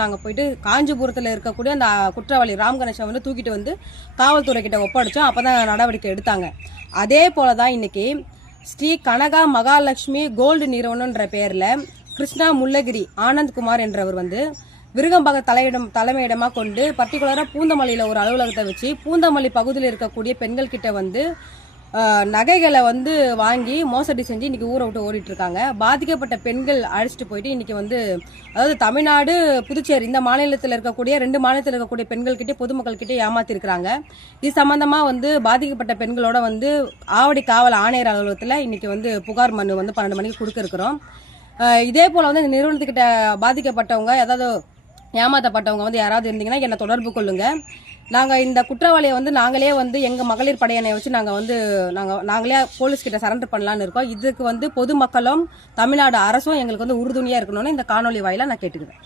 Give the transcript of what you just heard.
நாங்கள் போயிட்டு காஞ்சிபுரத்தில் இருக்கக்கூடிய அந்த குற்றவாளி ராம் கணேசன் வந்து தூக்கிட்டு வந்து காவல்துறை கிட்ட ஒப்படைச்சோம். அப்போ தான் நடவடிக்கை எடுத்தாங்க. அதே போல தான் இன்னைக்கு ஸ்ரீ கனகா மகாலட்சுமி கோல்டு நிறுவனம்ன்ற பேரில் கிருஷ்ணா முல்லகிரி ஆனந்த்குமார் என்றவர் வந்து விருகம்பாக்கம் தலைமையிடமாக கொண்டு பர்டிகுலராக பூந்தமல்லியில் ஒரு அலுவலகத்தை வச்சு பூந்தமல்லி பகுதியில் இருக்கக்கூடிய பெண்கள் கிட்ட வந்து நகைகளை வந்து வாங்கி மோசடி செஞ்சு இன்னைக்கு ஊரை விட்டு ஓடிட்டு இருக்காங்க. பாதிக்கப்பட்ட பெண்கள் அழைச்சிட்டு போயிட்டு இன்னைக்கு வந்து அதாவது தமிழ்நாடு புதுச்சேரி இந்த மாநிலத்தில் இருக்கக்கூடிய 2 மாநிலத்தில் இருக்கக்கூடிய பெண்கள் கிட்டே பொதுமக்கள் கிட்டே ஏமாத்திருக்கிறாங்க. இது சம்பந்தமா வந்து பாதிக்கப்பட்ட பெண்களோட வந்து ஆவடி காவல் ஆணையர் அலுவலகத்தில் இன்னைக்கு வந்து புகார் மனு வந்து 12 மணிக்கு கொடுக்க இருக்கிறோம். இதே போல வந்து இந்த நிறுவனத்துக்கிட்ட பாதிக்கப்பட்டவங்க ஏதாவது ஏமாற்றப்பட்டவங்க வந்து யாராவது இருந்தீங்கன்னா என்னை தொடர்பு கொள்ளுங்க. நாங்கள் இந்த குற்றவாளியை வந்து நாங்களே வந்து எங்கள் மகளிர் படையணை வச்சு நாங்களே போலீஸ் கிட்ட சரண்டர் பண்ணலான்னு இருக்கோம். இதுக்கு வந்து பொதுமக்களும் தமிழ்நாடு அரசும் எங்களுக்கு வந்து உறுதுணையாக இருக்கணும்னு இந்த காணொலி வாயிலாக நான் கேட்டுக்கிறேன்.